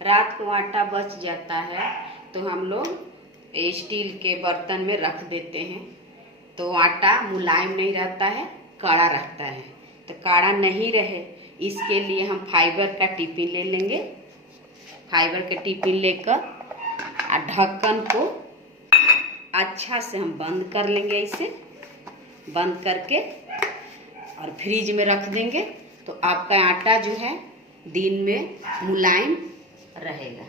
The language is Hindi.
रात को आटा बच जाता है तो हम लोग स्टील के बर्तन में रख देते हैं, तो आटा मुलायम नहीं रहता है, कड़ा रहता है। तो कड़ा नहीं रहे इसके लिए हम फाइबर का टिफिन ले लेंगे। फाइबर के टिफिन लेकर ढक्कन को अच्छा से हम बंद कर लेंगे, इसे बंद करके और फ्रिज में रख देंगे। तो आपका आटा जो है दिन में मुलायम रहेगा।